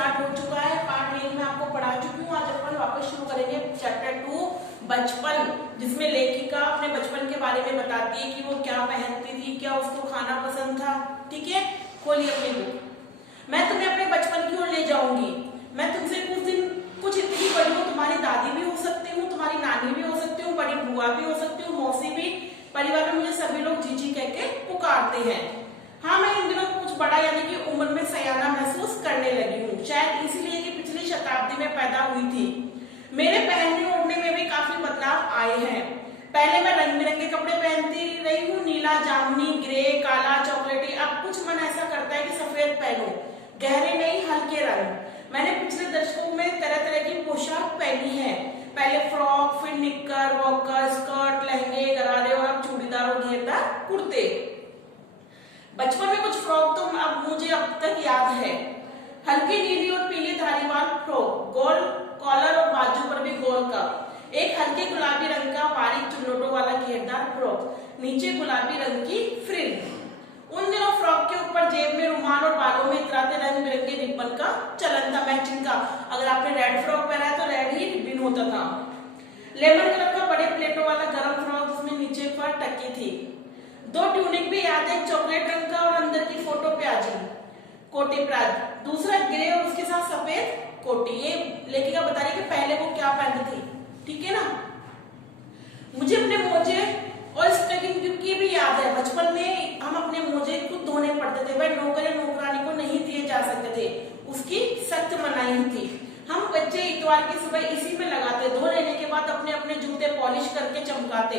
Start हो चुका है। पार्ट 1 में आपको पढ़ा चुकी हूँ। आज अपन वापस शुरू करेंगे चैप्टर 2 बचपन, जिसमें लेखिका अपने बचपन के बारे में बताती है कि वो क्या पहनती थी, क्या उसको खाना पसंद था। ठीक है, खोलिए अपनी बुक। मैं तुम्हें अपने बचपन की ओर ले जाऊंगी। मैं तुमसे कुछ इतनी बड़ी हूँ, तुम्हारी दादी भी हो सकती हूँ, तुम्हारी नानी भी हो सकती हूँ, बड़ी बुआ भी हो सकती हूँ, मौसी भी। परिवार में मुझे सभी लोग जीजी कह के पुकारते हैं। हाँ, मैं इन दिनों कुछ बड़ा यानी कि उम्र में सयाना महसूस करने लगी हूँ, शायद इसलिए कि पिछली शताब्दी में पैदा हुई थी। मेरे पहनने ओढ़ने में भी काफी बदलाव आए हैं। पहले मैं रंग बिरंगे कपड़े पहनती रही हूँ, नीला, जामुनी, ग्रे, काला, चॉकलेटी। अब कुछ मन ऐसा करता है कि सफेद पहनूं, गहरे नहीं, हल्के रंग। मैंने पिछले दशकों में तरह तरह की पोशाक पहनी है। पहले फ्रॉक, फिर निक्कर, वॉकर, स्कर्ट, लहंगे, गरारे और अब चूड़ीदार और घेरदार कुर्ते। बचपन में कुछ फ्रॉक तो मुझे अब तक याद है। हल्की नीली और पीली धारीवाल फ्रॉक, गोल कॉलर और बाजू पर भी गोल कप। एक हल्के गुलाबी रंग का बारीक चुन्नटों वाला घेरदार फ्रॉक, नीचे गुलाबी रंग की फ्रिल। उन दिनों फ्रॉक के ऊपर जेब में रुमाल और बालों में इतराते रंग बिरंगे रिबन का चलन था, मैचिंग का। अगर आपने रेड फ्रॉक पहना है तो रेड ही रिबन होता था। लेमन कलर का बड़े प्लेटों वाला गरम फ्रॉक, जिसमें नीचे पर टकी थी। 2 ट्यूनिक भी याद है, चॉकलेट रंग का और अंदर की फोटो प्याजी कोटी प्याज, दूसरा ग्रे और उसके साथ सफेद कोटी। ये लेखिका बता रही कि पहले वो क्या पहनती थी। ठीक है ना। मुझे अपने मोजे और स्टकिंग की भी याद है। बचपन में हम अपने मोजे खुद धोने पड़ते थे, वह नौकर या नौकरानी को नहीं दिए जा सकते थे, उसकी सख्त मनाही थी। हम बच्चे इतवार की सुबह इसी में लगाते, धो लेने के बाद अपने अपने जूते पॉलिश करके चमकाते।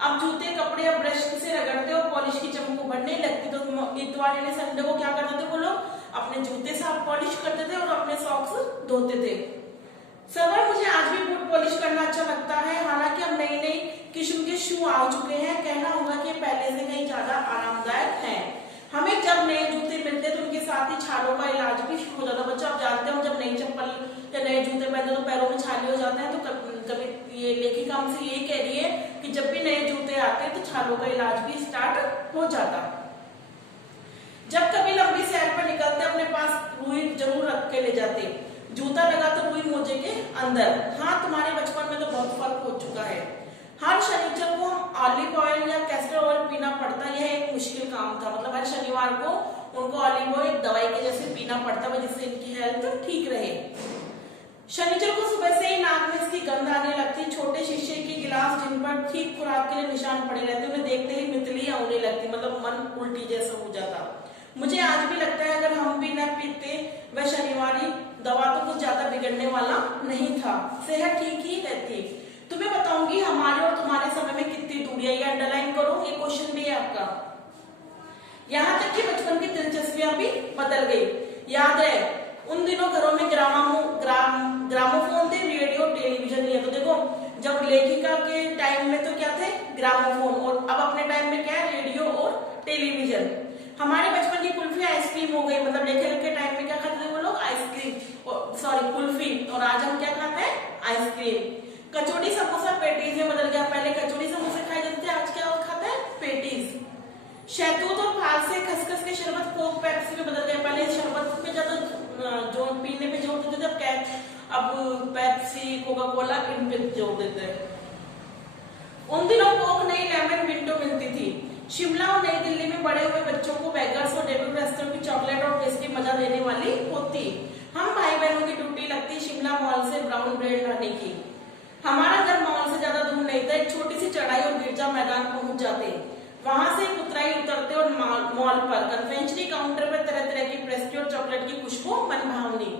अब जूते, कपड़े या ब्रश से रगड़ते और पॉलिश की चमक उभरने लगती, तो इतवार यानी संडे को क्या करते थे वो लोग, अपने जूते साफ पॉलिश करते थे और अपने सॉक्स धोते थे। सवाल, मुझे आज भी बूट पॉलिश करना अच्छा लगता है। हालांकि अब नई नई किस्म के शू आ चुके हैं, कहना होगा कि पहले से कहीं ज्यादा आरामदायक हैं। हमें जब नए जूते मिलते तो उनके साथ ही छालों का इलाज भी शुरू हो जाता। बच्चों, आप जानते हो जब नई चप्पल या नए जूते पहनते तो पैरों में छाले हो जाते हैं। तो कभी ये लेखिका हमसे यही कह रही है कि जब भी नए जूते आते हैं तो छालों का इलाज भी स्टार्ट हो जाता। जब कभी लंबी सैर पर निकलते अपने पास रुई जरूर रख के ले जाते। जूता लगा तो रुई मोजे के अंदर। हाँ, तुम्हारे बचपन में तो बहुत फर्क हो चुका है। हर शनिवार को ऑलिव ऑयल या कैस्टर ऑयल पीना पड़ता। यह एक मुश्किल काम था, मतलब हर शनिवार को उनको ऑलिव ऑयल दवाई के जैसे पीना पड़ता है, जिससे इनकी हेल्थ ठीक रहे। शनिवार को सुबह से ही नाक में इसकी गंध आने लगती। छोटे शीशे के गिलास जिन पर ठीक खुराक के लिए निशान पड़े रहते, उन्हें देखते ही मितली आने लगती, मतलब मन उल्टी जैसा हो जाता। मुझे आज भी लगता है अगर हम भी न पीते वह शनिवारी दवा तो कुछ ज्यादा बिगड़ने वाला नहीं था, सेहत ठीक ही रहती। तुम्हें बताऊंगी हमारे और तुम्हारे समय में कितनी दूरियां, ये अंडरलाइन करो, ये क्वेश्चन भी है आपका। यहाँ तक कि बचपन की दिलचस्पियां भी बदल गई। याद है उन दिनों घरों में ग्रामोफोन थे, रेडियो टेलीविजन नहीं है। तो देखो, जब लेखिका के टाइम में तो क्या थे, ग्रामोफोन, और अब अपने टाइम में क्या है, रेडियो और टेलीविजन। हमारे बचपन की कुल्फी आइसक्रीम हो गई, मतलब लेखिका के टाइम में क्या खाते थे वो लोग, आइसक्रीम, सॉरी कुल्फी, और आज हम क्या खाते हैं, आइसक्रीम। कचौड़ी समोसा पेटीज में बदल गया। पहले कचौड़ी समोसे खाए जाते थे, आज क्या खाते हैं, पेटीज। शहतूत और फाल से खसखस के शरबत कोक पेप्सी में बदल गया। पहले शरबत पे ज्यादा जो पीने पे जोर देते थे, अब पेप्सी, कोका कोला इन पे जोर देते हैं। उन दिनों कोक नई लेमन विंडो मिलती थी। शिमला और नई दिल्ली में बड़े हुए बच्चों को बेगर्स और डेविड रेस्टोरेंट की चॉकलेट और पेस्ट्री मजा देने वाली होती। हम भाई बहनों की ड्यूटी लगती शिमला मॉल से ब्राउन ब्रेड लाने की। हमारा घर मॉल से ज्यादा दूर नहीं था, एक छोटी सी चढ़ाई और गिरजा मैदान पहुंच जाते। वहां से उतराई उतरते और मॉल पर कन्वेंशनरी काउंटर पर तरह तरह की पेस्ट्री और चॉकलेट की खुशबू मनभावनी।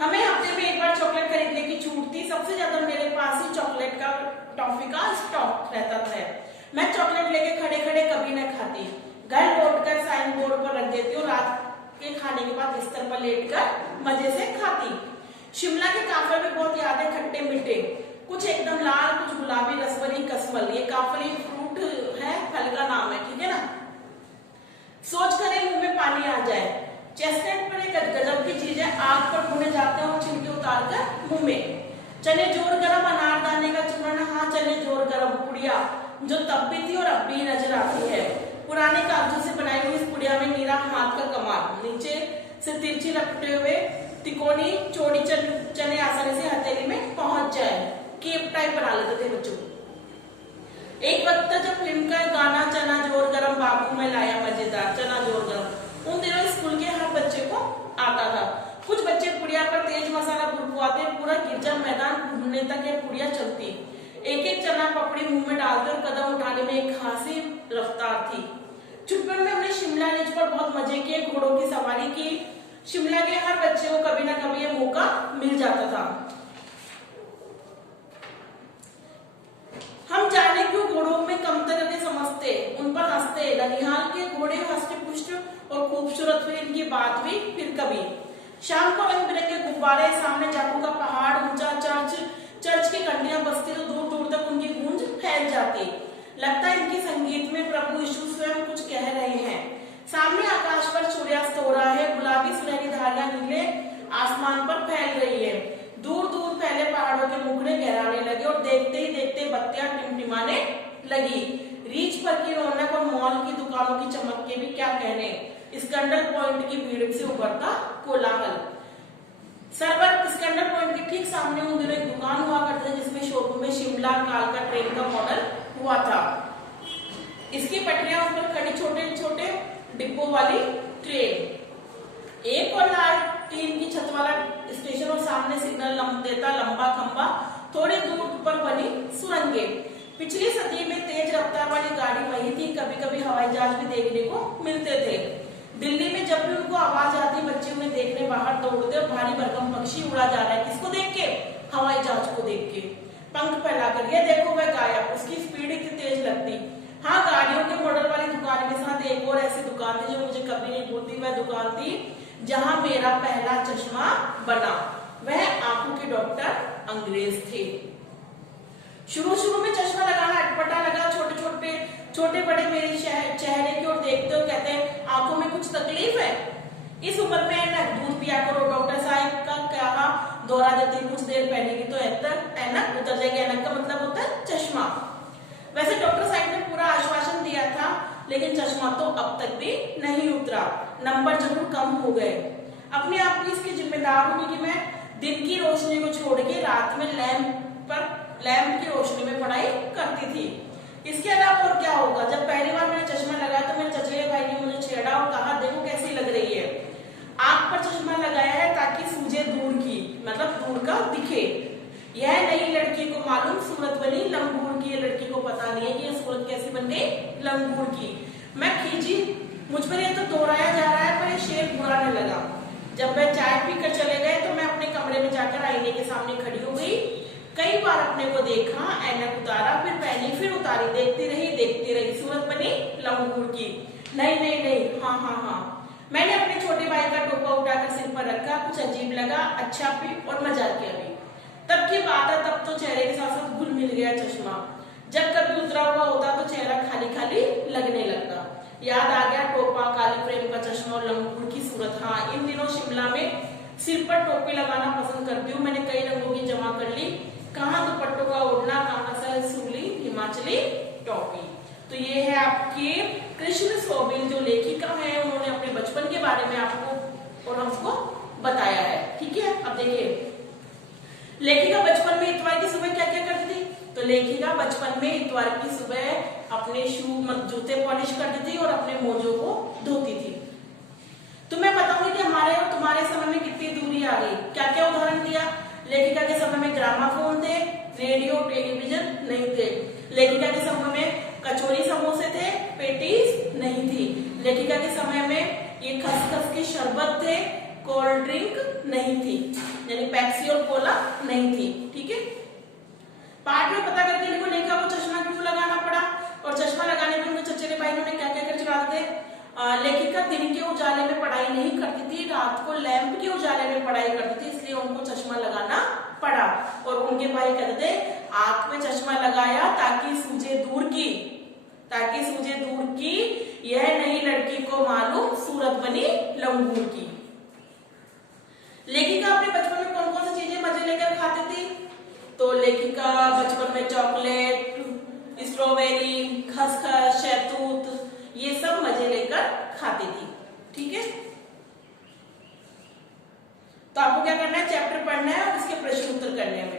हमें हफ्ते में एक बार चॉकलेट खरीदने की छूट थी। सबसे ज्यादा मेरे पास ही चॉकलेट का, टॉफी का स्टॉक रहता था। मैं चॉकलेट लेके खड़े खड़े कभी न खाती, घर लौटकर साइन बोर्ड पर रख देती और रात के खाने के बाद बिस्तर पर लेटकर मजे से खाती। शिमला के काफल में बहुत याद है, खट्टे मीठे, कुछ एकदम लाल, कुछ गुलाबी, रसभरी कसमल। ये काफली फ्रूट है, फल का नाम है, ठीक है ना। सोच कर ही मुंह में पानी आ जाए। चेस्टनट पर एक गजब की चीज है, आग पर भुने जाते हैं और छिलके उतार कर मुंह में। चने जोर गरम, अनारदाने का चूर्ण, हाँ चने जोर गरम, पुड़िया जो तब भी थी और अब भी नजर आती है। पुराने कागजों से बनाई हुई इस पुड़िया में नीरा हाथ का कमाल, नीचे से तिरछी लपटे हुए तिकोनी चौड़ी चने आसानी से हथेली में पहुंच जाए, केप टाइप बना लेते थे बच्चों को। एक वक्त था जब फिल्म का गाना चना जोर गरम बाबू में लाया मजेदार चना जोर गरम, उन दिनों स्कूल के हर बच्चे को आता था। कुछ बच्चे पुड़िया पर तेज मसाला बुड़कुआते, पूरा गिरजा मैदान घूमने तक ये पुड़िया चलती। एक एक चना पपड़ी मुंह में डालते और कदम उठाने में एक खासी रफ्तार थी। छुट्टियों में हमने शिमला रीच पर बहुत मजे किए, घोड़ों की सवारी की। शिमला के हर बच्चे को कभी ना कभी ये मौका मिल जाता था। हम जाने क्यों घोड़ों में कमतर के समझते, उन पर हंसते। ननिहाल के घोड़े हष्ट-पुष्ट और खूबसूरत, फिर इनकी बात भी फिर कभी। शाम को रंग बिरंगे गुब्बारे, सामने जाकू का पहाड़, ऊंचा चर्च की घंटियां बजती तो दूर दूर तक उनकी गूंज फैल जाती। लगता है इनकी संगीत में प्रभु यीशु स्वयं कुछ कह रहे हैं। सामने आकाश पर सूर्यास्त हो रहा है, गुलाबी सुनहरी धारियां नीले आसमान पर फैल रही है। दूर दूर फैले पहाड़ों के मुखड़े गहराने लगे और देखते ही देखते बत्तियां टिमटिमाने लगी। रीच पर की रौनक और मॉल की दुकानों की चमक के भी क्या कहने। स्कैंडल पॉइंट की भीड़ से उभरता कोलाहल। सर्वर स्कैंडल पॉइंट के ठीक सामने उन दिनों एक दुकान हुआ करती थी जिसमें शोरूम में शिमला कालका ट्रेन का मॉडल हुआ था। इसकी पटरियां उस पर खड़ी छोटे छोटे डिब्बों वाली ट्रेन। एक और लाल टीन की छत वाला स्टेशन और सामने सिग्नल देता लंबा खंबा, थोड़ी दूर पर बनी सुरंगे। पिछली सदी में तेज रफ्तार वाली गाड़ी वही थी। कभी कभी हवाई जहाज भी देखने को मिलते थे। दिल्ली में जब भी उनको आवाज आती, बच्चे उन्हें देखने बाहर दौड़ते और भारी भरकम पक्षी उड़ा जा रहा है। किसको देख के? हवाई जहाज को देख के। पंख फैलाकर, ये देखो वह गायब। उसकी स्पीड इतनी तेज लगती। हाँ, गाड़ियों के मॉडल वाली दुकान के साथ एक और ऐसी दुकान थी जो मुझे कभी नहीं भूलती। वह दुकान थी जहां मेरा पहला चश्मा बना। वह आंखों के डॉक्टर अंग्रेज थे। शुरू में चश्मा लगाना अटपटा लगा। छोटे बड़े मेरे चेहरे की ओर देखते हो, कहते हैं आंखों में कुछ तकलीफ है। इस उम्र में ऐनक दूध पिया करो, डॉक्टर साहब का कहा दोहरा देती। कुछ देर पहनेगी तो ऐनक उतर जाएगी। ऐनक का मतलब होता है चश्मा। वैसे डॉक्टर साहब ने पूरा आश्वासन दिया था, लेकिन चश्मा तो अब तक भी नहीं उतरा। नंबर जरूर कम हो गए। अपने आप को इसकी जिम्मेदार हूँ कि मैं दिन की रोशनी को छोड़ के रात में लैंप की रोशनी में पढ़ाई करती थी। इसके अलावा और क्या होगा। जब पहली बार मैंने चश्मा लगाया तो मेरे चचेरे भाई ने मुझे छेड़ा और कहा, देखो कैसी लग रही है। आंख पर चश्मा लगाया है ताकि सूझे दूर की, मतलब दूर का दिखे। यह नई लड़की को मालूम सूरत बनी लंगूर की। ये लड़की को पता नहीं है कि ये सूरत कैसी बन गई, लंगूर की। मैं खींची, मुझ पर ये तो दोहराया जा रहा है, पर ये शेर बुरा न लगा। जब वह चाय पीकर चले गए तो मैं अपने कमरे में जाकर आईने के सामने खड़ी हो गई। कई बार अपने को देखा, ऐनक उतारा, फिर पहनी, फिर उतारी। देखती रही। सूरत बनी लंगूर की। नहीं, हाँ। मैंने अपने छोटे भाई का टोपा उठाकर सिर पर रखा। कुछ अजीब लगा, अच्छा भी और मजाक किया भी। तब की बात है, तब तो चेहरे के साथ साथ घुल मिल गया चश्मा। जब कभी उतरा हुआ होता तो चेहरा खाली खाली लगने लगता। याद आ गया टोपा, काली फ्रेम का चश्मा और लंगूर की सूरत। हाँ, इन दिनों शिमला में सिर पर टोपी लगाना पसंद करती हूँ। मैंने कई रंगों की जमा कर ली। कहाँ दुपट्टों का ओढ़ना, कहाँ सूली हिमाचली टोपी। तो ये है आपके कृष्ण सोबिल जो लेखिका है, उन्होंने अपने बचपन के बारे में आपको और हमको बताया है। ठीक है, अब देखिए लेखिका बचपन में इतवार की सुबह क्या क्या करती थी। तो लेखिका बचपन में इतवार की सुबह अपने जूते पॉलिश करती थी और अपने मोजों को धोती थी। तो मैं बताऊंगी कि हमारे और तुम्हारे समय में कितनी दूरी आ गई। क्या क्या उदाहरण दिया। लेखिका के समय में ग्रामाफोन थे, रेडियो टेलीविजन नहीं थे। लेखिका के समय में कचौरी समोसे थे, पेटीज नहीं थी। लेखिका के समय में ये खसखस के शरबत थे, कोल्ड ड्रिंक नहीं थी, यानी पेप्सी और कोला नहीं थी। ठीक है, पाठ में पता करके लिखो लेखिका को चश्मा क्यों लगाना पड़ा और चश्मा लगाने में उनके चचेरे भाई ने क्या क्या कर चुराते थे। लेखिका दिन के उजाले में पढ़ाई नहीं करती थी, रात को लैंप के उजाले में पढ़ाई करती थी, इसलिए उनको चश्मा लगाना पड़ा। और उनके भाई कहते थे आंख में चश्मा लगाया ताकि सूझे दूर की, यह नई लड़की को मालूम सूरत बनी लंगूर की। लेखिका अपने बचपन में कौन कौन सी चीजें मजे लेकर खाती थी। तो लेखिका बचपन में चॉकलेट, स्ट्रॉबेरी, खसखस, शहतूत, ये सब मजे लेकर खाती थी। ठीक है, तो आपको पढ़ना है और इसके प्रश्न उत्तर करने हैं।